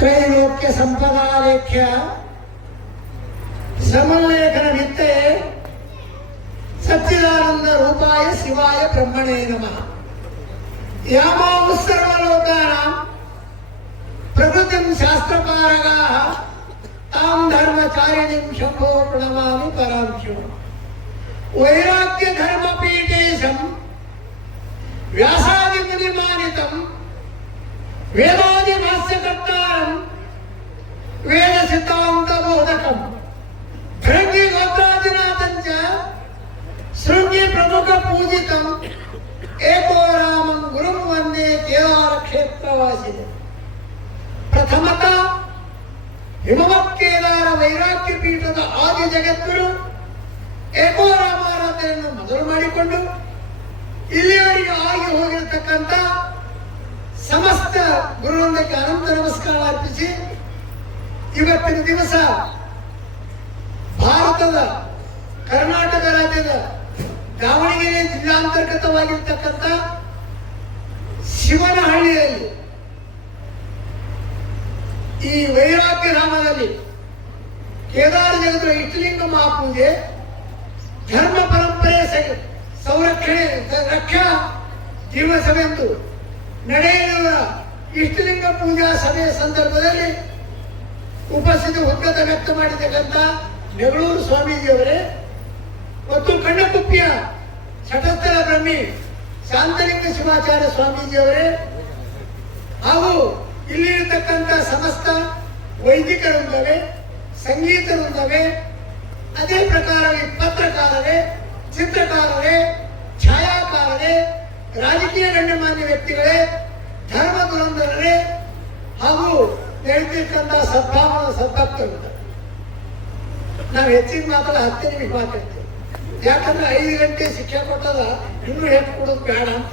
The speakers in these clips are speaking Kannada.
ತ್ರೈಲೋಕ್ಯ ಸಂಪದಾಲೇಖ್ಯ ಸಮಲೇಖನ ವಿತ್ತೆ ಸಚ್ಚಿದಾನಂದ ರೂಪಾಯ ಶಿವಾಯ ಬ್ರಹ್ಮಣೇ ನಮಃ. ಯಾಮಾವು ಸರ್ವಲೋಕಾನಾಂ ಪ್ರಕೃತಿಂ ಶಾಸ್ತ್ರಪಾರಗಾಃ ತಾಂ ಧರ್ಮಚಾರಿಣಿಂ ಶಂಭೋ ಪ್ರಣಮಾಮಿ ಪರಾಂಶು. ವೈರಾಗ್ಯ ಧರ್ಮಪೀಠೇಶಂ ವ್ಯಾಸಾದಿ ಮುನಿಮಾನಿತಂ ವೇದಾದಿ ಭಾಷ್ಯಕರ್ತಾರಂ ವೇದ ಸಿದ್ಧಾಂತ ಬೋಧಕಂ ಭೃಂಗಿ ಗೋತ್ರಾದಿನಾಥಂಚ ಶೃಂಗಿ ಪ್ರಮುಖ ಪೂಜಿತಂ ಏಕೋ ರಾಮಂ ಗುರುಂ ವಂದೇ ಕೇದಾರ ಕ್ಷೇತ್ರವಾಸಿದೆ. ಪ್ರಥಮತ ಹಿಮವತ್ ಕೇದಾರ ವೈರಾಗ್ಯ ಪೀಠದ ಆದಿ ಜಗದ್ಗುರು ಏಕೋ ರಾಮಾರಾಧನೆಯನ್ನು ಮೊದಲು ಮಾಡಿಕೊಂಡು ಇಲ್ಲಿಯವರೆಗೆ ಆಗಿ ಹೋಗಿರತಕ್ಕಂಥ ಸಮಸ್ತ ಗುರುವೃಂದಕ್ಕೆ ಅನಂತ ನಮಸ್ಕಾರ ಅರ್ಪಿಸಿ, ಇವತ್ತಿನ ದಿವಸ ಭಾರತದ ಕರ್ನಾಟಕ ರಾಜ್ಯದ ದಾವಣಗೆರೆ ಜಿಲ್ಲಾಂತರ್ಗತವಾಗಿರ್ತಕ್ಕಂಥ ಶಿವನಹಳ್ಳಿಯಲ್ಲಿ ಈ ವೈರಾಗ್ಯ ಧಾಮದಲ್ಲಿ ಕೇದಾರ ಜಗದ ಇಷ್ಟಲಿಂಗ ಮಹಾಪೂಜೆ ಧರ್ಮ ಪರಂಪರೆ ಸಂರಕ್ಷಣೆ ರಕ್ಷಾ ದಿವಸವೆಂದು ನಡೆಯಲಿರುವ ಇಷ್ಟಲಿಂಗ ಪೂಜಾ ಸಭೆಯ ಸಂದರ್ಭದಲ್ಲಿ ಉಪಸ್ಥಿತಿ ಉದ್ಗತ ವ್ಯಕ್ತ ಮಾಡಿರ್ತಕ್ಕಂಥ ನೆಗಳೂರು ಸ್ವಾಮೀಜಿಯವರೇ ಮತ್ತು ಕಣ್ಣಕುಪ್ಪಿಯ ಶಟಸ್ಥಲ ಬ್ರಹ್ಮಿ ಶಾಂತಲಿಂಗ ಶಿವಾಚಾರ್ಯ ಸ್ವಾಮೀಜಿಯವರೇ ಹಾಗೂ ಇಲ್ಲಿರತಕ್ಕಂಥ ಸಮಸ್ತ ವೈದಿಕ ವೃಂದವೇ, ಸಂಗೀತ ವೃಂದವೇ, ಅದೇ ಪ್ರಕಾರವಾಗಿ ಪತ್ರಕಾರರೇ, ಚಿತ್ರಕಾರರೇ, ಛಾಯಾಕಾರರೇ, ರಾಜಕೀಯ ಗಣ್ಯಮಾನ್ಯ ವ್ಯಕ್ತಿಗಳೇ, ಧರ್ಮ ದುರಂಧರರೇ ಹಾಗೂ ಹೇಳ್ತಿರ್ತಕ್ಕಂಥ ಸದ್ಭಾವನ ಸದ್ಭಕ್ತರು. ನಾವು ಹೆಚ್ಚಿನ ಮಾತ್ರ 10 ನಿಮಿಷ ಮಾತಾಡ್ತೇವೆ. ಯಾಕಂದ್ರೆ 5 ಗಂಟೆ ಶಿಕ್ಷೆ ಕೊಟ್ಟದ ಇನ್ನೂ ಹೆಚ್ಚು ಕೊಡೋದು ಬೇಡ ಅಂತ.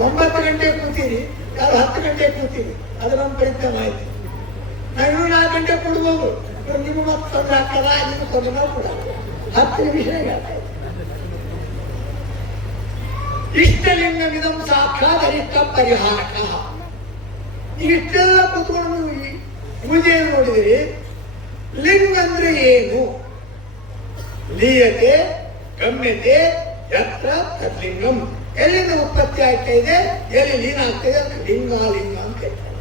9 ಗಂಟೆ ಕೂತೀರಿ, ಯಾರು 10 ಗಂಟೆ ಕೂತೀರಿ, ಅದು ನಮ್ಮ ಪರಿಚಯ ಆಯ್ತು. ನಾವು ಇನ್ನೂ 4 ಗಂಟೆ ಕೊಡ್ಬೋದು, ನಿಮ್ಮ ಮತ್ತೆ ತೊಂದರೆ ಆಗ್ತದ, ನೀವು ತೊಂದರೆ ನಾವು ಕೂಡ 10 ನಿಮಿಷ ಹೇಳ್ತಾ ಇಷ್ಟಲಿಂಗವಿದಂ ಸಾಕ್ಷಾದರಿಷ್ಟ ಪರಿಹಾರಕ. ಇಷ್ಟೆಲ್ಲ ಕೂತ್ಕೊಂಡು ಪೂಜೆ ನೋಡಿದ್ರಿ. ಲಿಂಗ ಅಂದ್ರೆ ಏನು? ಲೀಯತೆ, ಗಮ್ಯತೆ, ಯತ್ರ ತದ್ಲಿಂಗಂ. ಎಲ್ಲಿಂದ ಉತ್ಪತ್ತಿ ಆಗ್ತಾ ಇದೆ, ಎಲ್ಲಿ ಲೀನ ಆಗ್ತಾ ಇದೆ ಅಂತ ಲಿಂಗ ಅಂತ ಹೇಳ್ತಾರೆ.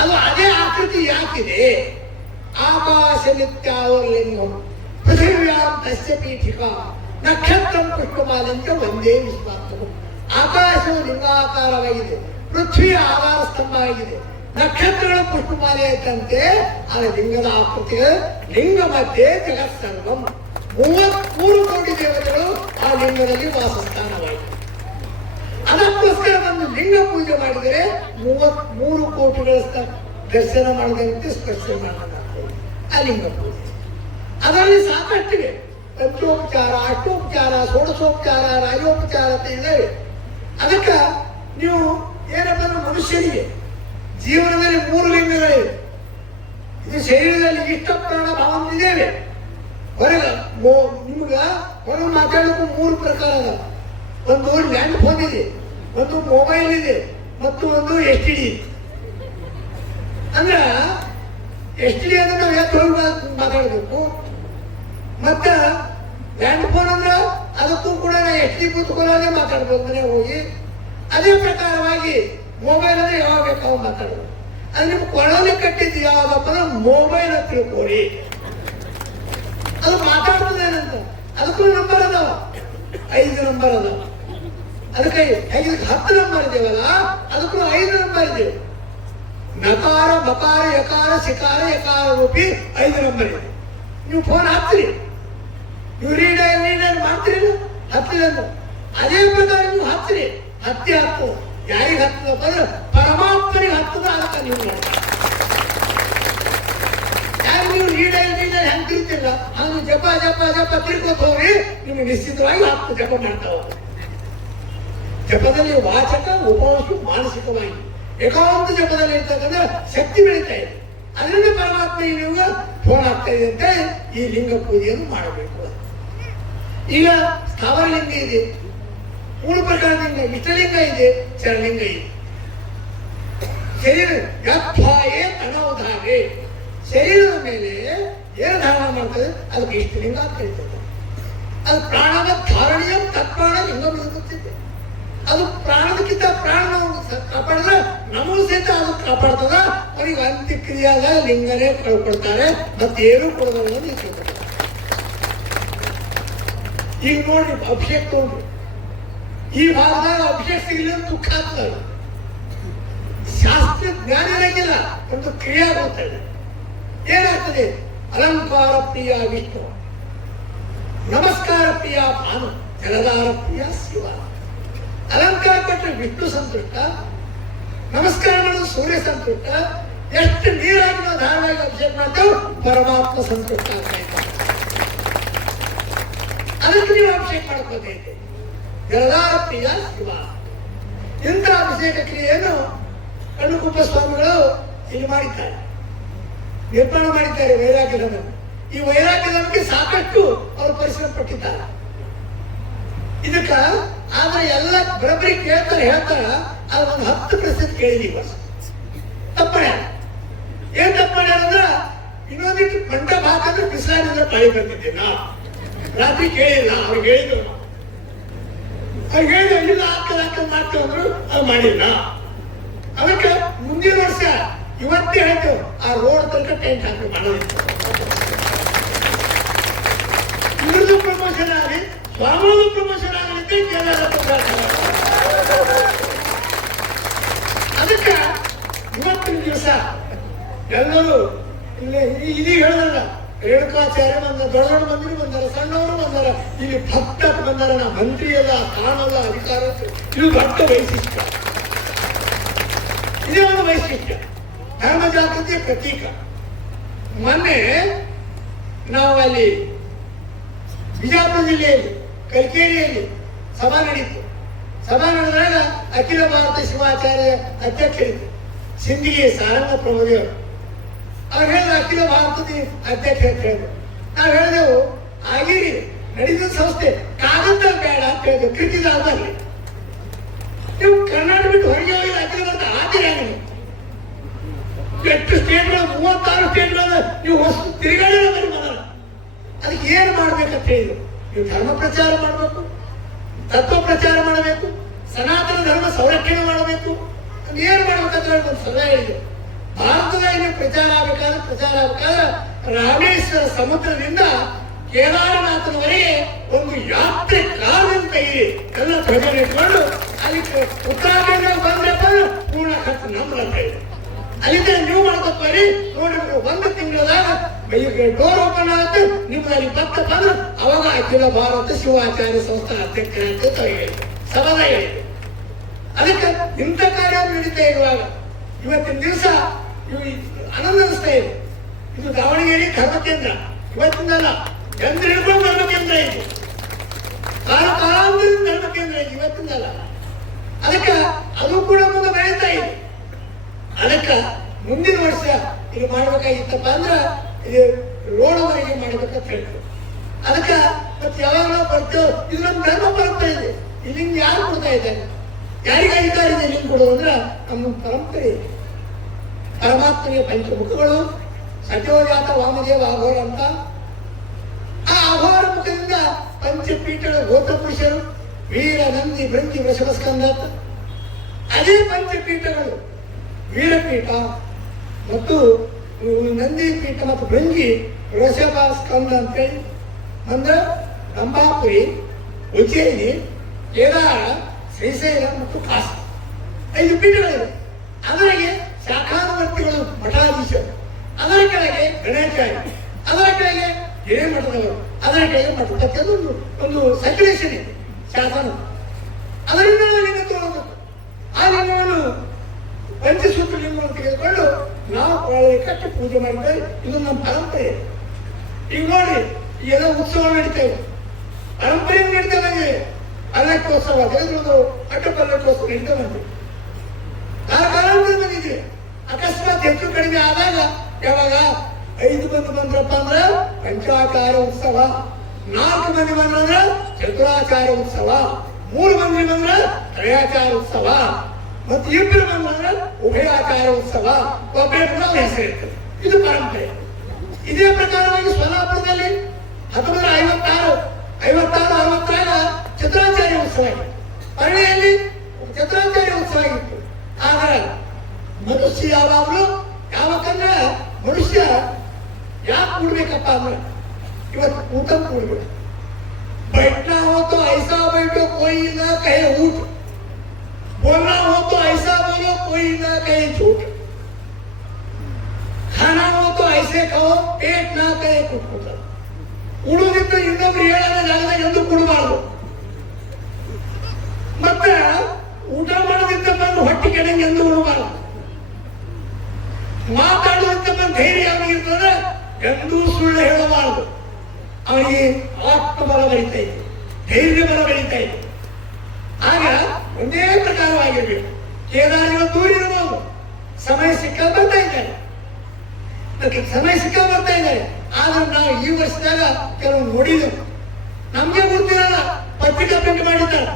ಅದು ಅದೇ ಆಕೃತಿ ಯಾಕಿದೆ? ಆಕಾಶ ನಿತ್ಯಾವರ್ಲಿಂಗಂ ಪೃಥಿವ್ಯಾಂ ತಸ್ಯ ಪೀಠಿಕಾ ನಕ್ಷತ್ರಂ ಪುಷ್ಪಮಾಲಿಂಚ ಒಂದೇ ವಿಶ್ವಾತ್ಮಕಂ. ಆಕಾಶವು ಲಿಂಗಾಕಾರವಾಗಿದೆ, ಪೃಥ್ವಿಯ ಆಧಾರ ಸ್ತಂಭ ಆಗಿದೆ, ನಕ್ಷತ್ರಗಳ ಪುಷ್ಪಮಾಲೆ ಆಯ್ತಂತೆ. ಆ ಲಿಂಗದ ಆಕೃತಿಗಳು ಲಿಂಗ ಮಧ್ಯೆ ಜಗತ್ ಸರ್ವಂ. 33 ಕೋಟಿ ದೇವತೆಗಳು ಆ ಲಿಂಗದಲ್ಲಿ ವಾಸಸ್ಥಾನವಾಗಿದೆ. ಅದಕ್ಕೋಸ್ಕರ ಒಂದು ಲಿಂಗ ಪೂಜೆ ಮಾಡಿದರೆ 33 ಕೋಟಿಗಳ ದರ್ಶನ ಮಾಡದಂತೆ ಸ್ಪರ್ಶ ಮಾಡಲಾಗ್ತದೆ ಆ ಲಿಂಗ ಪೂಜೆ. ಅದರಲ್ಲಿ ಸಾಕಷ್ಟಿವೆ. ಪಂಚೋಪಚಾರ, ಅಷ್ಟೋಪಚಾರ, ಷೋಡಶೋಪಚಾರ, ರಾಜೋಪಚಾರ ಅಂತ ಇದ್ದಾವೆ. ಅದಕ್ಕೆ ನೀವು ಏನಪ್ಪ ಅಂದ್ರೆ ಮನುಷ್ಯನಿಗೆ ಜೀವನದಲ್ಲಿ 3 ಲಿಂಗಗಳಿವೆ. ಇದು ಶರೀರದಲ್ಲಿ ಇಷ್ಟ ಪ್ರಾಣ ಭಾವನಿದ್ದೇವೆ. ಹೊರಗೆ ನಿಮ್ಗ ಹೊರಗೆ ಮಾತಾಡೋಕ್ಕೂ 3 ಪ್ರಕಾರ ಅದ. ಒಂದು ಲ್ಯಾಂಡ್ ಫೋನ್ ಇದೆ, ಒಂದು ಮೊಬೈಲ್ ಇದೆ, ಮತ್ತು ಒಂದು STD. ಅಂದ್ರ STD ಅಂದ್ರೆ ನಾವು ಎತ್ತು ಮಾತಾಡಬೇಕು. ಮತ್ತ ಲ್ಯಾಂಡ್ ಫೋನ್ ಅಂದ್ರ ಅದಕ್ಕೂ ಕೂಡ STD ಕೂತ್ಕೊಳ್ಳೋದೇ ಮಾತಾಡ್ಬೋದು ಮನೆ ಹೋಗಿ. ಅದೇ ಪ್ರಕಾರವಾಗಿ ಮೊಬೈಲ್ ಅಂದ್ರೆ ಯಾವಾಗ ಬೇಕಾಗ ಮಾತಾಡೋದು. ಅದು ನಿಮ್ಗೆ ಕೊಳಲಿ ಕಟ್ಟಿದ್ದು ಯಾವಾಗಪ್ಪ ಅಂದ್ರೆ ಮೊಬೈಲ್ ತಿಳ್ಕೊಡಿ. ಅದು ಮಾತಾಡ್ತದೇನಂತ ಅದಕ್ಕೂ ನಂಬರ್ ಅದಾವ, 5 ನಂಬರ್ ಅದಾವ. ಅದಕ್ಕೆ ಹೇಗೆ 10 ನಂಬರ್ ಇದೇವಲ್ಲ, ಅದಕ್ಕೂ 5 ನಂಬರ್ ಇದ್ದೇವೆ. ನಕಾರ, ಬಕಾರ, ಯಕಾರ, ಸಿಕಾರ, ಯಕಾರ ರೂಪಿ 5 ನಂಬರ್ ಇದೆ. ನೀವು ಫೋನ್ ಹಚ್ಚಿರಿ, ನೀವು ರೀಡರ್ ಮಾಡ್ತೀರಿ, ಹತ್ತಿರ ಅಂತ ಅದೇ ಪ್ರಕಾರ ನೀವು ಹಚ್ಚಿರಿ, ಹತ್ತಿ ಹತ್ತದ. ಯಾರಿಗೆ ಹತ್ತದಪ್ಪ ಅಂದ್ರೆ ಪರಮಾತ್ಮನಿಗೆ ಹತ್ತದ. ಅದಕ್ಕೆ ನೀವು ಮಾಡಿ ಯಾರು ನೀವು ರೀಡರ್ ಹೆಂಗ್ ತಿರ್ತಿಲ್ಲ ಹಂಗೆ ಜಪ ಜಪ ಜಪ ತಿರ್ಕೋತ ಹೋಗ್ರಿ, ನಿಮ್ಗೆ ನಿಶ್ಚಿತವಾಗಿ 10 ಜಪ ಮಾಡ್ತಾ ಹೋಗ್ರಿ. ಜಪದಲ್ಲಿ ವಾಚಕ, ಉಪವಾಸ, ಮಾನಸಿಕವಾಗಿ ಏಕಾಂತ ಜಪದಲ್ಲಿ ಇರ್ತಕ್ಕಂಥ ಶಕ್ತಿ ಬೆಳೀತಾ ಇದೆ. ಅದರಿಂದ ಪರಮಾತ್ಮ ನೀವು ಫೋನ್ ಆಗ್ತಾ ಇದೆ ಅಂತ ಈ ಲಿಂಗ ಪೂಜೆಯನ್ನು ಮಾಡಬೇಕು. ಈಗ ಸ್ಥಾವರ ಲಿಂಗ ಇದೆ, 3 ಪ್ರಕಾರದ ಲಿಂಗ, ಇಷ್ಟಲಿಂಗ ಇದೆ, ಚರಲಿಂಗ ಇದೆ. ಶರೀರ ಯಥಾಯೇ ತನೋಧಾರೆ, ಶರೀರದ ಮೇಲೆ ಏನು ಧಾರಣ ಮಾಡ್ತದೆ ಅದಕ್ಕೆ ಇಷ್ಟು ಲಿಂಗ ಅಂತ ಹೇಳ್ತದೆ. ಅದು ಪ್ರಾಣದ ಧಾರಣೀಯ ತತ್ಪ್ರಾಣ ಲಿಂಗ ಗೊತ್ತಿದೆ. ಅದು ಪ್ರಾಣದಕ್ಕಿಂತ ಪ್ರಾಣ ಕಾಪಾಡಿದ್ರೆ ನಮಗೂ ಸಹಿತ ಅದು ಕಾಪಾಡ್ತದ. ಅವನಿಗೆ ಅಂತ್ಯಕ್ರಿಯಾದ ಲಿಂಗನೇ ಕಳ್ಕೊಡ್ತಾರೆ, ಮತ್ತೇನು ಕೊಡೋದಲ್ಲ ಅಂತ ತಿಳ್ಕೊತಾರೆ. ಈಗ ನೋಡ್ರಿ ಅಭಿಷೇಕ ತಗೊಂಡ್ರಿ, ಈ ಭಾಗದಾಗ ಅಭಿಷೇಕ ಸಿಗಲಿ ಅಂತ ದುಃಖ ಆಗ್ತದೆ. ಶಾಸ್ತ್ರ ಜ್ಞಾನ ಇರಂಗಿಲ್ಲ, ಒಂದು ಕ್ರಿಯೆ ಆಗ್ತದೆ. ಏನಾಗ್ತದೆ? ಅಲಂಕಾರ ಪ್ರಿಯ ವಿಷ್ಣು, ನಮಸ್ಕಾರ ಪ್ರಿಯ ಭಾನು, ಜಲಧಾರ ಪ್ರಿಯ ಶಿವ. ಅಲಂಕಾರ ಕೊಟ್ಟರೆ ವಿಷ್ಣು ಸಂತುಷ್ಟ, ನಮಸ್ಕಾರ ಮಾಡೋದು ಸೂರ್ಯ ಸಂತುಷ್ಟ. ಎಷ್ಟು ನೀರಾಗಿ ನಾವು ಧಾರಾವಾಹಿ ಅಭಿಷೇಕ ಮಾಡ್ತೇವೆ ಪರಮಾತ್ಮ ಸಂತುಷ್ಟ ಆಗ್ತಾ ಇದ್ದಾರೆ. ಅದಕ್ಕೆ ನೀವು ಅಭಿಷೇಕ ಮಾಡ್ಕೋಬೇಕು. ಜಲಧಾರ ಪ್ರಿಯ ಶಿವ. ಇಂಥ ಅಭಿಷೇಕ ಕ್ರಿಯೆಯನ್ನು ಕಣ್ಣುಕುಪ್ಪ ಸ್ವಾಮಿಗಳು ಇಲ್ಲಿ ಮಾಡಿದ್ದಾರೆ, ನಿರ್ಮಾಣ ಮಾಡಿದ್ದಾರೆ ವೈರಾಗ್ಯವನ್ನು. ಈ ವೈರಾಗ್ಯದಕ್ಕೆ ಸಾಕಷ್ಟು ಅವರು ಪರಿಶ್ರಮ ಪಟ್ಟಿದ್ದಾರೆ ಇದಕ್ಕ. ಆದ್ರೆ ಎಲ್ಲ ಬರಬರಿ ಕೇಳ್ತಾರೆ, ಹೇಳ್ತಾರ. ಅದು ಒಂದು 10% ಕೇಳಿದೀವಿ ವರ್ಷ. ತಪ್ಪಣೆ ಏನ್ ತಪ್ಪಣೆ ಅಂದ್ರ ಇನ್ನೊಂದಿಟ್ಟು ಗಂಟೆ ಹಾಕಂದ್ರೆ ಬಿಸಿಲಾಗಿದ್ರೆ ಪಾಳಿ ಬಂದಿದ್ದೆ. ನಾ ರಾತ್ರಿ ಕೇಳಿಲ್ಲ, ಅವ್ರಿಗೆ ಹೇಳಿದ್ರು. ಅವ್ರಿಗೆ ಹೇಳಿದ್ರು ಇಲ್ಲ ಹಾಕಲ್ ಮಾಡ್ತೇವೆ ಅಂದ್ರು, ಅದು ಮಾಡಿಲ್ಲ. ಅದಕ್ಕೆ ಮುಂದಿನ ವರ್ಷ ಇವತ್ತೇ ಹೇಳ್ತೇವೆ ಆ ರೋಡ್ ತನಕ ಟೆಂಟ್ ಹಾಕಿ ಮಾಡೋದಿತ್ತು. ಇವ್ರದ್ದು ಪ್ರಮೋಷನ್ ಆಗಲಿ, ಸ್ವಾಮಿದು ಪ್ರಮೋಷನ್ ಆಗಲಿಕ್ಕೆ ಅದಕ್ಕೆ ಇವತ್ತಿನ ದಿವಸ ಎಲ್ಲರೂ ಇಲ್ಲಿ ಇದೀಗ ಹೇಳಲ್ಲ, ರೇಣುಕಾಚಾರ್ಯ ಬಂದ, ದೊಡ್ಡ ದೊಡ್ಡ ಮಂತ್ರಿ ಬಂದಾರ, ಸಣ್ಣವರು ಬಂದಾರ, ಇಲ್ಲಿ ಭಕ್ತ ಬಂದಾರ. ನಾ ಮಂತ್ರಿ ಅಲ್ಲ, ಕಾಣಲ್ಲ, ಅಧಿಕಾರ. ಇದು ದೊಡ್ಡ ವೈಶಿಷ್ಟ್ಯ. ಇದೇ ಒಂದು ವೈಶಿಷ್ಟ್ಯ, ಧರ್ಮ ಜಾಗೃತಿಯ ಪ್ರತೀಕ. ಮೊನ್ನೆ ನಾವು ಅಲ್ಲಿ ಬಿಜಾಪುರ ಜಿಲ್ಲೆಯಲ್ಲಿ ಕಲ್ಕೇರಿಯಲ್ಲಿ ಸಭಾ ನಡೀತು. ಸಭಾ ನಡೆದಾಗ ಅಖಿಲ ಭಾರತ ಶಿವಾಚಾರ್ಯ ಅಧ್ಯಕ್ಷರಿದ್ದು ಸಿಂಧಿಗೆ ಸಾರಂಗ ಪ್ರಭುದೇವರು. ಅವ್ರು ಹೇಳಿದ್ರು ಅಖಿಲ ಭಾರತದ ಅಧ್ಯಕ್ಷ ಅಂತ ಹೇಳಿದ್ರು. ನಾವು ಹೇಳಿದೆವು ಆಗಿರಿ ನಡೆದ ಸಂಸ್ಥೆ ಕಾಗದ ಬೇಡ ಅಂತ ಹೇಳಿದೆವು, ಕೃತಿದಾಗ ಬರಲಿ. ನೀವು ಕರ್ನಾಟಕ ಬಿಟ್ಟು ಹೊರಗೆ ಹೋಗಿ ಅಖಿಲ ಭಾರತ ಆದಿರಾಗಿ ಎಷ್ಟು ಸ್ಟೇಟ್ಗಳು, 36 ಸ್ಟೇಟ್ಗಳು ನೀವು ಹೊಸ ತಿರುಗಾಡಿರೋ ಬರೀ ಮೊದಲ. ಅದಕ್ಕೆ ಏನು ಮಾಡ್ಬೇಕಂತ ಹೇಳಿದ್ರು, ನೀವು ಧರ್ಮ ಪ್ರಚಾರ ಮಾಡಬೇಕು, ತತ್ವ ಪ್ರಚಾರ ಮಾಡಬೇಕು, ಸನಾತನ ಧರ್ಮ ಸಂರಕ್ಷಣೆ ಮಾಡಬೇಕು. ಏನು ಮಾಡ್ಬೇಕಂತ ಒಂದು ಸಲಹೆ ಹೇಳಿದ್ರು. ಭಾರತದಾಗ ನೀವು ಪ್ರಚಾರ ಆಗಬೇಕಾದ್ರೆ ರಾಮೇಶ್ವರ ಸಮುದ್ರದಿಂದ ಕೇದಾರನಾಥನವರೆಗೆ ಒಂದು ಯಾತ್ರೆ ಕಾರನ್ನು ತೆಗೀರಿ, ಎಲ್ಲ ಪ್ರಜೆ ಇಟ್ಕೊಂಡು ಅಲ್ಲಿ ಉತ್ತರಾಖಂಡ ಬಂದ್ರಪ್ಪ ಪೂರ್ಣ ಖರ್ಚು ನಮ್ದು ಅಂತ ಹೇಳಿದ್ರು. ಅಲ್ಲಿಂದ ನೀವು ಮಾಡ್ಕೊತೀರಿ ನೋಡಿ, 1 ತಿಂಗಳದಾಗ ಡೋರ್ ಓಪನ್ ಆಗುತ್ತೆ, ನಿಮ್ದು ಅಲ್ಲಿ ಬರ್ತಪ್ಪ ಅಂದ್ರೆ ಅವಾಗ ಅಖಿಲ ಭಾರತ ಶಿವಾಚಾರ್ಯ ಸಂಸ್ಥಾ ಅಧ್ಯಕ್ಷರಂತ ಹೇಳಿದ್ರು, ಸಭಾದ ಹೇಳಿದ್ರು. ಅದಕ್ಕೆ ಇಂಥ ಕಾರ್ಯ ನಡೀತಾ ಇರುವಾಗ ಇವತ್ತಿನ ದಿವಸ ಆನಂದ ಅನಿಸ್ತಾ ಇದೆ. ಇದು ದಾವಣಗೆರೆ ಧರ್ಮ ಕೇಂದ್ರ ಇವತ್ತಿಂದಲ್ಲ, ಚಂದ್ರ ಹಿಡ್ಕೊಂಡು ಧರ್ಮ ಕೇಂದ್ರ ಇದೆ, ಕಾಲಾಂತರದಿಂದ ಧರ್ಮ ಕೇಂದ್ರ ಇದೆ, ಇವತ್ತಿಂದಲ್ಲ. ಅದಕ್ಕೆ ಅದು ಕೂಡ ಮುಂದೆ ಬೆಳೀತಾ ಇದೆ. ಅದಕ್ಕೆ ಮುಂದಿನ ವರ್ಷ ಇದು ಮಾಡ್ಬೇಕಾಗಿತ್ತಪ್ಪ ಅಂದ್ರ ಇದು ರೋಡ್ವರೆಗೆ ಮಾಡ್ಬೇಕಂತ ಹೇಳ್ತೀವಿ. ಅದಕ್ಕೆ ಮತ್ತೆ ಯಾವಾಗ ನಾವು ಬರ್ತೇವೆ, ಇದು ನಮ್ಮ ಧರ್ಮ ಪರಂಪರೆ ಇದೆ. ಇಲ್ಲಿಂದ ಯಾರು ಕೊಡ್ತಾ ಇದ್ದಾರೆ, ಯಾರಿಗೆ ಅಧಿಕಾರ ಇದೆ ಇಲ್ಲಿಂದ ಕೊಡೋದು ಅಂದ್ರೆ ನಮ್ಮ ಪರಂಪರೆ ಇದೆ. ಪರಮಾತ್ಮನಿಗೆ ಪಂಚಮುಖಗಳು, ಸತ್ಯೋಜಾತ ವಾಮದೇವ ಅಘೋರ ಅಂತ. ಆ ಅಘೋರ ಮುಖದಿಂದ ಪಂಚಪೀಠಗಳ ಗೋತ್ರ ಪುರುಷರು ವೀರ, ನಂದಿ, ಭೃಂಗಿ, ವೃಷಭಸ್ಕಂದ. ಅದೇ ಪಂಚಪೀಠಗಳು ವೀರಪೀಠ ಮತ್ತು ನಂದಿ ಪೀಠ ಮತ್ತು ಭೃಂಗಿ, ವೃಷಭ, ಸ್ಕಂದ ಅಂತೇಳಿ ಅಂದ್ರೆ ರಂಭಾಪುರಿ, ಉಜ್ಜಯಿನಿ, ಕೇದಾರ, ಶ್ರೀಶೈಲ ಮತ್ತು ಕಾಶಿ 5 ಪೀಠಗಳಿವೆ. ಅದರಿಗೆ ಶಾಖಾನುವರ್ತಿಗಳು ಮಠಾಧೀಶರು, ಅದರ ಕೆಳಗೆ ಗಣಾಚಾರ್ಯ, ಅದರ ಕೆಳಗೆ ಹಿರೇಮಠದವರು, ಅದರ ಕೆಳಗೆ ಮಠಕ್ಕೆ ಒಂದು ಸರ್ಕ್ಯುಲೇಷನ್ ಇದೆ, ಶಾಸನ. ಅದರಿಂದ ಲಿಂಗ ತಗೊಳ್ಬೇಕು. ಆ ಲಿಂಗವನ್ನು ಪಂಚಸೂತ್ರ ಲಿಂಗವನ್ನು ತೆಗೆದುಕೊಂಡು ನಾವು ಕಟ್ಟಿ ಪೂಜೆ ಮಾಡಿದ್ದೇವೆ. ಇದು ನಮ್ಮ ಪರಂಪರೆ. ಈಗ ನೋಡಿ, ಎಲ್ಲ ಉತ್ಸವ ನಡೀತೇವೆ, ಪರಂಪರೆ ನಡೀತೇವೆ. ಪಲ್ಲಕ್ಕೋತ್ಸವ ಒಂದು ಅಡ್ಡ ಪಲ್ಲಕ್ಕೋತ್ಸವ ನಡೀತಾ ಬಂದಿದೆ, ಕಾಲಾಂತರ ಬಂದಿದೆ. ಅಕಸ್ಮಾತ್ ಹೆಚ್ಚು ಕಡಿಮೆ ಆದಾಗ ಯಾವಾಗ 5 ಮಂದಿ ಬಂದ್ರಪ್ಪ ಅಂದ್ರೆ ಪಂಚಾಚಾರ ಉತ್ಸವ, 4 ಮಂದಿ ಬಂದ್ರೆ ಚತುರಾಚಾರ ಉತ್ಸವ, 3 ಮಂದಿ ಬಂದ್ರೆ ತ್ರಯಾಚಾರ ಉತ್ಸವ, ಮತ್ತು ಇಬ್ಬರು ಬಂದ್ರೆ ಉಭಯಾಚಾರ ಉತ್ಸವ, ಒಬ್ಬೇ ಹೆಸರು ಇರ್ತದೆ. ಇದು ಪರಂಪರೆ. ಇದೇ ಪ್ರಕಾರವಾಗಿ ಸೋಲಾಪುರದಲ್ಲಿ 1956-57 ಚತುರಾಚಾರ್ಯ ಉತ್ಸವ ಆಗಿತ್ತು. ಪರ್ಣೆಯಲ್ಲಿ ಚತುರಾಚಾರ್ಯ ಉತ್ಸವ ಆಗಿತ್ತು. ಆದ್ರೆ ಮನುಷ್ಯ ಯಾವಾಗಲೂ ಯಾವಕ್ಕಂದ್ರೆ ಮನುಷ್ಯ ಯಾಕೆ ಕೂಡ್ಬೇಕಪ್ಪ ಅಂದ್ರೆ ಇವತ್ತು ಊಟ ಕೂಡ್ಬೇಕು. बैठना हो तो ऐसा बैठो कोई ना कहे ऊट, बोलना हो तो ऐसा बोलो कोई ना कहे झूठ, खाना हो तो ऐसे खाओ पेट ना कहे कुटकुट. ಉಳುದಿದ್ದು ಇನ್ನೊಬ್ರು ಹೇಳದ ಜಾಗದಾಗ ಎಂದು ಕುಡಬಾರ್ದು. ಮತ್ತೆ ಊಟ ಮಾಡೋದಿದ್ದ ಬಂದು ಹೊಟ್ಟೆ ಕೆಡಂಗೆ ಎಂದು ಉಣಬಾರ್ದು. ಮಾತಾಡುವಂತ ಬಂದು ಧೈರ್ಯ ಅವನಿಗಿರ್ತದೆ, ಎಂದೂ ಸುಳ್ಳು ಹೇಳಬಾರದು. ಅವನಿಗೆ ಆತ್ಮಬಲ ಬೆಳೀತಾ ಇದೆ, ಧೈರ್ಯ ಬಲ ಬೆಳೀತಾ ಇದೆ. ಆಗ ಒಂದೇ ಪ್ರಕಾರವಾಗಿರ್ಬೇಕು. ಕೇದಾರ ದೂರಿರಬಹುದು, ಸಮಯ ಸಿಕ್ಕ ಬರ್ತಾ ಇದ್ದಾರೆ, ಸಮಯ ಸಿಕ್ಕ ಬರ್ತಾ ಇದ್ದಾರೆ. ಆದ್ರೆ ನಾವು ಈ ವರ್ಷದಾಗ ಕೆಲವು ನೋಡಿದೆವು, ನಮ್ಗೆ ಗೊತ್ತಿರಲ್ಲ. ಪತ್ರಿಕಾ ಪ್ರಿಂಟ್ ಮಾಡಿದ್ದಾರೆ,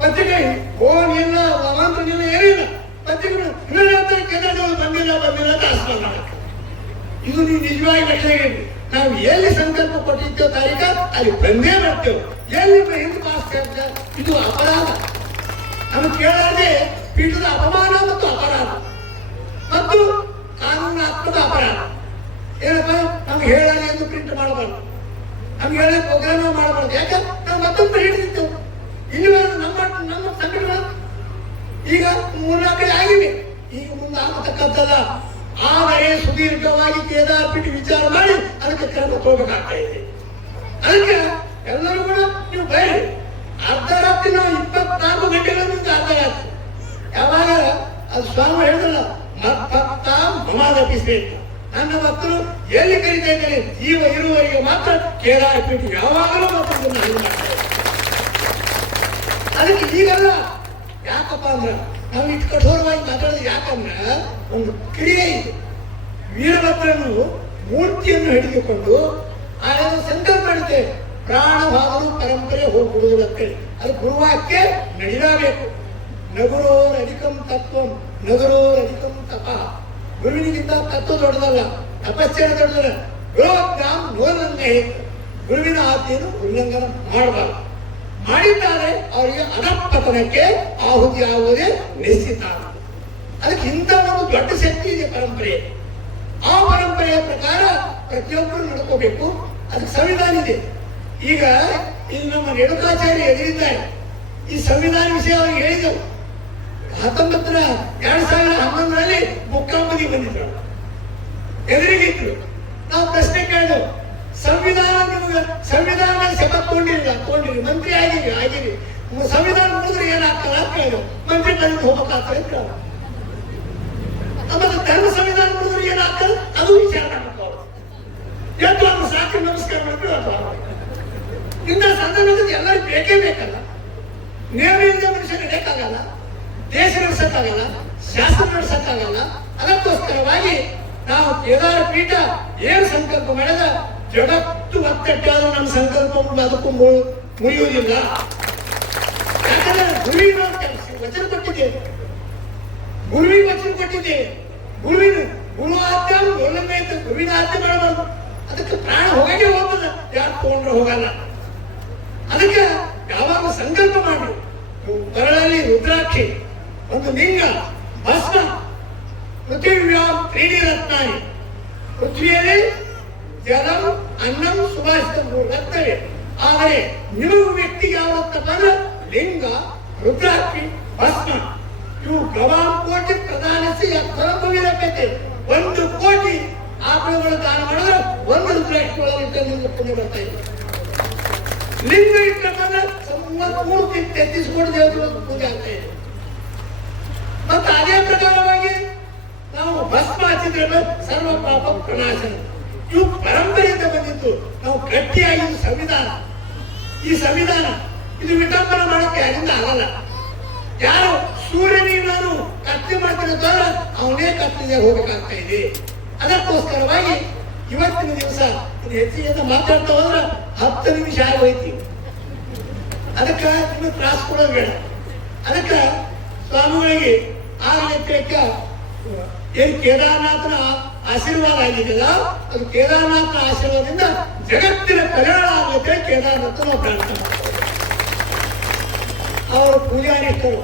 ಪತ್ರಿಕೆ ಫೋನ್ ಇಲ್ಲ, ಅವಾಂತರ ಇಲ್ಲ, ಏನಿಲ್ಲ. ಪತ್ರಿಕೆ ಕೇಂದ್ರದವರು ಬಂದಿಲ್ಲ ಅಂತ ಆಸ್ಪತ್ರೆ ಮಾಡಕ್ಕೆ. ಇದು ನೀವು ನಿಜವಾಗಿ ಲಕ್ಷ. ನಾವು ಎಲ್ಲಿ ಸಂಕಲ್ಪ ಕೊಟ್ಟಿದ್ದೇವೆ ತಾರೀಕ ಅಲ್ಲಿ ಬಂದೇ ಬರ್ತೇವೆ. ಎಲ್ಲಿ ಹಿಂದೆ ಪಾಸ್ ಇದು ಅಪರಾಧ. ನಮ್ಗೆ ಕೇಳದೆ ಪೀಠದ ಅಪಮಾನ ಮತ್ತು ಅಪರಾಧ ಮತ್ತು ಕಾನೂನಾತ್ಮಕ ಅಪರಾಧ. ಏನಪ್ಪ, ನಮ್ಗೆ ಹೇಳಲಿ ಎಂದು ಪ್ರಿಂಟ್ ಮಾಡಬಾರ್ದು, ನಮ್ಗೆ ಹೇಳಿ ಪ್ರೋಗ್ರಾಮ್ ಮಾಡಬಾರ್ದು. ಯಾಕಂದ್ರೆ ನಾವು ಮತ್ತೊಂದು ಹಿಡಿದಿದ್ದೆವು. ಇಲ್ಲಿ ನಮ್ಮ ಸಂಘಟನೆ ಈಗ 3-4 ಕಡೆ ಆಗಿವೆ. ಈಗ ಮುಂದೆ ಆಗತಕ್ಕಂಥಲ್ಲ. ಆದರೆ ಸುದೀರ್ಘವಾಗಿ ಕೇದಾರಪೀಠ ವಿಚಾರ ಮಾಡಿ ಅದಕ್ಕೆ ಕ್ರಮ ತಗೋಬೇಕಾಗ್ತಾ ಇದೆ. ಅದಕ್ಕೆ ಎಲ್ಲರೂ ಕೂಡ ನೀವು ಬಯಲಿ. ಅರ್ಧ ರಾತ್ರಿ ನಾವು 24 ಗಂಟೆಗಳ ಮುಂದೆ ಅರ್ಧ ರಾತ್ರಿ ಯಾವಾಗ ಅದು ಸ್ವಾಮಿ ಹೇಳಿದ್ರಲ್ಲ, ಮತ್ತ ಮಮಾದಪಿಸಬೇಕು. ನನ್ನ ಭಕ್ತರು ಎಲ್ಲಿ ಕರೀತಾ ಇದ್ದಾರೆ, ಜೀವ ಇರುವವರಿಗೆ ಮಾತ್ರ ಕೇದಾರಪೀಠ ಯಾವಾಗಲೂ ಮತ್ತೊಂದನ್ನು ಇದು ಮಾಡ್ತಾ ಇದೆ. ಅದಕ್ಕೆ ಈಗಲ್ಲ. ಯಾಕಪ್ಪ ಅಂದ್ರ ನಾವು ಇಷ್ಟು ಕಠೋರವಾಗಿ ಮಾತಾಡೋದು ಯಾಕಂದ್ರ ಒಂದು ಕ್ರಿಯೆ ಇದೆ. ವೀರಭದ್ರನು ಮೂರ್ತಿಯನ್ನು ಹಿಡಿದುಕೊಂಡು ಆಗ ಸಂಕಲ್ಪ ಮಾಡುತ್ತೆ, ಪ್ರಾಣಭಾವರು ಪರಂಪರೆ ಹೋಗ್ಬಿಡುವುದು ಅಂತೇಳಿ. ಅದು ಗುರುವಾಕ್ಯ ನಡಿಲಾಬೇಕು. ನಗುರೋರ್ ಅಧಿಕಂ ತತ್ವಂ ನಗರೋರ್ ಅಧಿಕಂ ತಪ. ಗುರುವಿನಿಗಿಂತ ತತ್ವ ದೊಡ್ಡದಲ್ಲ, ತಪಸ್ಸೇನ ದೊಡ್ಡದಲ್ಲ. ಗುರುವಾಜ್ಞಾಂ ನೋಲಂಘಯೇತ್. ಗುರುವಿನ ಆಜ್ಞೆಯನ್ನು ಉಲ್ಲಂಘನ ಮಾಡಬಾರದು. ಮಾಡಿದ್ದಾರೆ ಅವರಿಗೆ ಅಧಃಪತನಕ್ಕೆ ಆಹುತಿ ಆಗುವುದೇ ನಿಶ್ಚಿತ. ಅದಕ್ಕೆ ಇಂಥ ಒಂದು ದೊಡ್ಡ ಶಕ್ತಿ ಇದೆ ಪರಂಪರೆ. ಆ ಪರಂಪರೆಯ ಪ್ರಕಾರ ಪ್ರತಿಯೊಬ್ಬರು ನಡ್ಕೋಬೇಕು. ಅದಕ್ಕೆ ಸಂವಿಧಾನ ಇದೆ. ಈಗ ಇಲ್ಲಿ ನಮ್ಮ ರೇಣುಕಾಚಾರ್ಯ ಎದುರಿದ್ದಾರೆ. ಈ ಸಂವಿಧಾನ ವಿಷಯ ಅವರಿಗೆ ಹೇಳಿದೆವು. 2011ರಲ್ಲಿ ಮುಕ್ಕಾಂಬದಿ ಬಂದಿದ್ರು, ಎದುರಿಗಿದ್ರು. ನಾವು ಪ್ರಶ್ನೆ ಕೇಳಿದೆವು, ಸಂವಿಧಾನ ನಿಮಗೆ ಸಂವಿಧಾನ ಶಪಥ ತಗೊಂಡಿರಿ ಮಂತ್ರಿ ಆಗಿರಿ ಸಂವಿಧಾನ ಮುಗಿದ್ರೆ ಏನಾಗ್ತದೆ ಅಂತ ಕೇಳಿದ್ರು. ಮಂತ್ರಿ ಪದವಿಗೆ ಹೋಗ್ಬೇಕಾಗ್ತದೆ ಅಂತ ಕೇಳ. ಮತ್ತೆ ಧರ್ಮ ಸಂವಿಧಾನ ಮುಗಿದ್ರೆ ಏನಾಗ್ತದೆ ಅದು ವಿಚಾರ ಮಾಡ್ತಾರೆ. ಎದ್ದು ಒಂದು ಸಾಕು ನಮಸ್ಕಾರ ಮಾಡ್ತೀವಿ. ಇಂಥ ಸಂದರ್ಭದಲ್ಲಿ ಎಲ್ಲರಿಗೂ ಬೇಕೇ ಬೇಕಲ್ಲ. ನೇರದಿಂದ ಮನುಷ್ಯ ನಡೆಯಕ್ಕಾಗಲ್ಲ, ದೇಶ ನಡೆಸಕ್ಕಾಗಲ್ಲ, ಶಾಸ್ತ್ರ ನಡೆಸಕ್ಕಾಗಲ್ಲ. ಅದಕ್ಕೋಸ್ಕರವಾಗಿ ನಾವು ಕೇದಾರ ಪೀಠ ಏನು ಸಂಕಲ್ಪ ಮಾಡಿದ ಜಗತ್ತು ಒತ್ತಟ್ಟಾದ್ರೂ ನಮ್ಮ ಸಂಕಲ್ಪ ಅದಕ್ಕೂ ಮುರಿಯುವುದಿಲ್ಲ. ಯಾಕಂದ್ರೆ ಗುರುವಿನ ವಚನ ಕೊಟ್ಟಿದ್ದೇವೆ, ಗುರುವಿಗೆ ವಚನ ಕೊಟ್ಟಿದ್ದೇವೆ. ಗುರು ಆಜ್ಞೆ ಒಳ್ಳೆ ಗುರುವಿನ ಆಜ್ಞೆ ಮಾಡಬಾರ್ದು. ಅದಕ್ಕೆ ಪ್ರಾಣ ಹೋಗೇ ಹೋಗ್ತದೆ, ಯಾರು ತಗೊಂಡ್ರೆ ಹೋಗಲ್ಲ. ಅದಕ್ಕೆ ಯಾವಾಗ ಸಂಕಲ್ಪ ಮಾಡಿ ಬರಳಲ್ಲಿ ರುದ್ರಾಕ್ಷಿ, ಒಂದು ಲಿಂಗ, ಭಸ್ಮ, ಪೃಥ್ವ್ಯಾಂ 3D ರತ್ನಾನಿ. ಪೃಥ್ವಿಯಲ್ಲಿ ಜಲಂ ಅನ್ನಂ ಸುಭಾಷಿತ 3 ರತ್ನವೇ. ಆದರೆ ನಿಮಗೂ ವ್ಯಕ್ತಿಗೆ ಯಾವತ್ತಪ್ಪ ಅಂದ್ರೆ ಲಿಂಗ, ರುದ್ರಾಕ್ಷಿ, ಭಸ್ಮ ಇವು ಗವಾಂ ಕೋಟಿ ಪ್ರಧಾನಸಿ ಫಲಭವಿರಬೇಕು. 1 ಕೋಟಿ ಆಕಳುಗಳು ದಾನ ಮಾಡಿದ್ರೆ 1 ರುದ್ರಾಕ್ಷಿ ಒಳಗೆ ನಿಮ್ಗೆ ಪುಣ್ಯ ಬರ್ತಾ ಇದೆ. ಲಿಂಗ ಇಟ್ಟಂದ್ರೆ 33 ದೇವರುಗಳ ಪೂಜೆ ಆಗ್ತಾ ಇದೆ. ಮತ್ತೆ ಅದೇ ಪ್ರಕಾರವಾಗಿ ನಾವು ಭಸ್ಮ ಹಚ್ಚಿದ್ರೆ ಸರ್ವ ಪಾಪ ಪ್ರನಾಶನ. ಇವು ಪರಂಪರೆಯಿಂದ ಬಂದಿತ್ತು. ನಾವು ಗಟ್ಟಿಯಾಗಿದ್ದು ಸಂವಿಧಾನ. ಈ ಸಂವಿಧಾನ ಇದು ವಿಟಂಬನ ಮಾಡೋಕೆ ಯಾರಿಂದ ಆಗಲ್ಲ. ಯಾರು ಸೂರ್ಯನಿಗೆ ನಾನು ಕತ್ತಿ ಮಾಡ್ತೀನಿ ಅಂತಂದ್ರೆ ಅವನೇ ಕತ್ತಿಗೆ ಹೋಗಬೇಕಾಗ್ತಾ ಇದೆ. ಅದಕ್ಕೋಸ್ಕರವಾಗಿ ಇವತ್ತಿನ ದಿವಸ ಹೆಚ್ಚಿಗೆ ಮಾತಾಡ್ತಾ ಹೋದ್ರೆ 10 ನಿಮಿಷ ಆಗೋಯ್ತಿ. ಅದಕ್ಕೆ ನಿಮಗೆ ತ್ರಾಸ ಕೊಡೋದು ಬೇಡ. ಅದಕ್ಕೆ ಸ್ವಾಮಿಗಳಿಗೆ ಆ ಲೆಕ್ಕಕ್ಕೆ ಏನು ಕೇದಾರನಾಥನ ಆಶೀರ್ವಾದ ಆಗಿದೆಯಲ್ಲ, ಅದು ಕೇದಾರನಾಥನ ಆಶೀರ್ವಾದದಿಂದ ಜಗತ್ತಿನ ಕಲ್ಯಾಣ ಆಗುತ್ತೆ. ಕೇದಾರನಾಥ ನಾವು ಪ್ರಾರ್ಥನೆ ಮಾಡ್ತೇವೆ. ಅವರು ಪೂಜಾರಿಷ್ಠರು,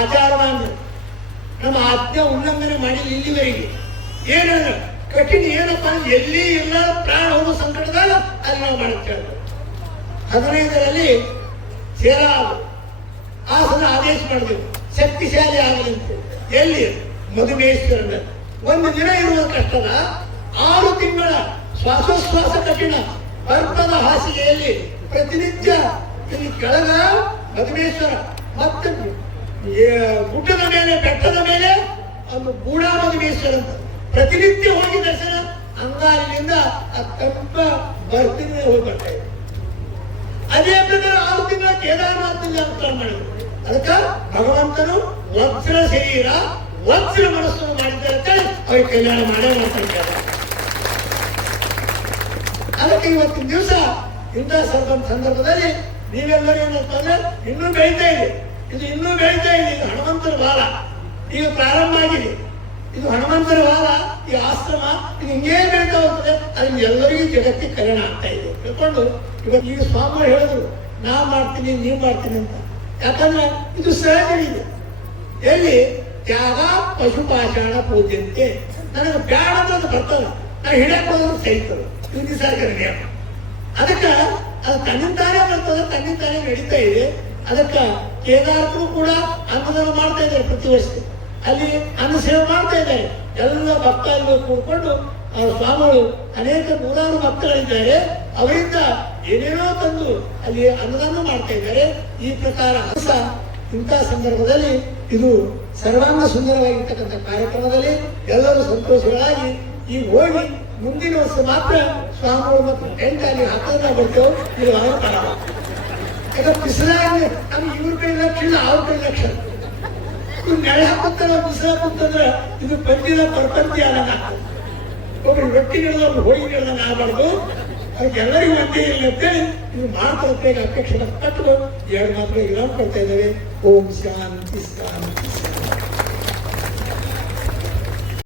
ಆಚಾರವಾನ್ರು, ನಮ್ಮ ಆಜ್ಞೆ ಉಲ್ಲಂಘನೆ ಮಾಡಿ ಇಲ್ಲಿವರೆಗೆ ಏನು ಕಠಿಣ ಏನಪ್ಪ ಎಲ್ಲಿ ಇಲ್ಲ ಪ್ರಾಣ ಹೋಗೋ ಸಂಕಟದಾಗ ಅಲ್ಲಿ ನಾವು ಮಾಡುತ್ತೇವೆ. 15ರಲ್ಲಿ ಆಸನ ಆದೇಶ ಮಾಡಿದೆವು, ಶಕ್ತಿಶಾಲಿ ಆಗದಂತೆ. ಎಲ್ಲಿ? ಮಧುಮೇಶ್ವರನ. ಒಂದು ದಿನ ಇರುವ ಕಷ್ಟದ 6 ತಿಂಗಳ ಶ್ವಾಸೋಶ್ವಾಸ ಕಠಿಣ ಬರ್ಪದ ಹಾಸಿಗೆಯಲ್ಲಿ ಪ್ರತಿನಿತ್ಯ ಇಲ್ಲಿ ಕೆಳಗ ಮಧುಮೇಶ್ವರ, ಮತ್ತೆ ಗುಡ್ಡದ ಮೇಲೆ ಬೆಟ್ಟದ ಮೇಲೆ ಒಂದು ಗೂಢ ಮಧುಮೇಶ್ವರ ಅಂತ ಪ್ರತಿನಿತ್ಯ ಹೋಗಿ ದರ್ಶನ ಅಂಗಾಲಿನಿಂದ ಆ ತಂಪ ಬರ್ತಿನ ಹೋಗಿ ಬರ್ತಾ ಇದೆ. ಅದೇ ಪ್ರಕಾರ 6 ತಿಂಗಳ ಕೇದಾರನಾಥನಲ್ಲಿ ಅವತಾರ ಮಾಡಿದ್ರು. ಅದಕ್ಕೆ ಭಗವಂತನು ವಜ್ರ ಶರೀರ ವಜ್ರ ಮನಸ್ಸನ್ನು ಮಾಡಿದ್ದಾರೆ ಅಂತ ಅವ್ರಿಗೆ ಕಲ್ಯಾಣ ಮಾಡೇ ಮಾಡ್ತಾರೆ. ಅದಕ್ಕೆ ಇವತ್ತಿನ ದಿವಸ ಇಂಥ ಸಂದರ್ಭದಲ್ಲಿ ನೀವೆಲ್ಲರೂ ಏನಂತ ಅಂದ್ರೆ ಇನ್ನೂ ಬೆಳೀತಾ ಇದೆ, ಇದು ಇನ್ನೂ ಬೆಳೀತಾ ಇದೆ. ಇದು ಹನುಮಂತರ ಬಾಲ ಈಗ ಪ್ರಾರಂಭ ಆಗಿದೆ. ಇದು ಹನುಮಂತರ ಬಾಲ, ಈ ಆಶ್ರಮ ಇದು ಹಿಂಗೇ ಬೆಳೀತಾ ಹೋಗ್ತದೆ. ಅದರಿಂದ ಎಲ್ಲರಿಗೂ ಜಗತ್ತಿಗೆ ಕಲ್ಯಾಣ ಆಗ್ತಾ ಇದೆ ತಿಳ್ಕೊಂಡು ಇವತ್ತು ಈಗ ಸ್ವಾಮಿ ಹೇಳಿದ್ರು ನಾ ಮಾಡ್ತೀನಿ ನೀವು ಮಾಡ್ತೀನಿ ಅಂತ. ಯಾಕಂದ್ರೆ ಇದು ಸಹಜ ಇದೆ. ಎಲ್ಲಿ ತ್ಯಾಗ ಪಶುಪಾಷಾಣ ಪೂಜೆಂತೆ ನನಗೆ ಬ್ಯಾಡ ಅಂತ ಬರ್ತದೆ, ನಾ ಹಿಡಕ್ ಹೋದ್ರೆ ಸಹಿತದೆ. ಇದು ನಿಸರ್ಗದ ನಿಯಮ. ಅದಕ್ಕೆ ಅದು ತನ್ನಿಂದಾನೇ ಬರ್ತದೆ, ತನ್ನಿಂದಾನೇ ನಡೀತಾ ಇದೆ. ಅದಕ್ಕೆ ಕೇದಾರಕ್ಕೂ ಕೂಡ ಅನ್ನದಾನ ಮಾಡ್ತಾ ಇದ್ದಾರೆ ಪ್ರತಿ ವರ್ಷ. ಅಲ್ಲಿ ಅನ್ನ ಸೇವೆ ಮಾಡ್ತಾ ಇದ್ದಾರೆ. ಎಲ್ಲ ಭಕ್ತರಿಗೆ ಕೂಡ್ಕೊಂಡು ಸ್ವಾಮಿಗಳು ಅನೇಕ 100 ಭಕ್ತಗಳಿದ್ದಾರೆ. ಅವರಿಂದ ಏನೇನೋ ತಂದು ಅಲ್ಲಿ ಅನ್ನದಾನ ಮಾಡ್ತಾ ಇದ್ದಾರೆ. ಈ ಪ್ರಕಾರ ಇಂಥ ಸಂದರ್ಭದಲ್ಲಿ ಇದು ಸರ್ವಾಂಗ ಸುಂದರವಾಗಿರ್ತಕ್ಕಂಥ ಕಾರ್ಯಕ್ರಮದಲ್ಲಿ ಎಲ್ಲರೂ ಸಂತೋಷಗಳಾಗಿ ಈಗ ಹೋಗಿ ಮುಂದಿನ ವರ್ಷ ಮಾತ್ರ ಸ್ವಾಮಿಗಳು ಮತ್ತು ಟೆಂಟ್ ಅಲ್ಲಿ ಹಾಕೋದ್ರ ಬರ್ತೇವೆ. ಇದು ಅವರ ತರ ಯಾಕಂದ್ರೆ ಬಿಸಿಲಾಗಿ ನಮ್ಗೆ ಇವ್ರ ಕಡೆ ಲಕ್ಷ ಇಲ್ಲ, ಅವ್ರ ಕಡೆ ಲಕ್ಷ. ಇವ್ರು ನೆಳೆ ಹಾಕುತ್ತಾರ ಬಿಸಿಲ ಹಾಕುತ್ತಂದ್ರೆ ಇದು ಪಂಚಿದ ಪರಪಂಚಿ ಆದಂಗ ಆಗ್ತದೆ. ಒಬ್ರು ರೊಟ್ಟಿಗಳನ್ನ ಹೋಳಿಗೆಗಳನ್ನ ಆಗಬಾರ್ದು. ಅದಕ್ಕೆ ಎಲ್ಲರಿಗೂ ಒಂದೇ ಇಲ್ಲ ಅಂತೇಳಿ ಇದು ಮಾಡ್ಕೊಳ್ತೇವೆ. ಅಪೇಕ್ಷೆ ಕಟ್ಟು 2 ಮಾತ್ರ ವಿರಾಮ ಕೊಡ್ತಾ ಇದ್ದೇವೆ. ಓಂ ಶಾಂತಿ ಶಾಂತಿ.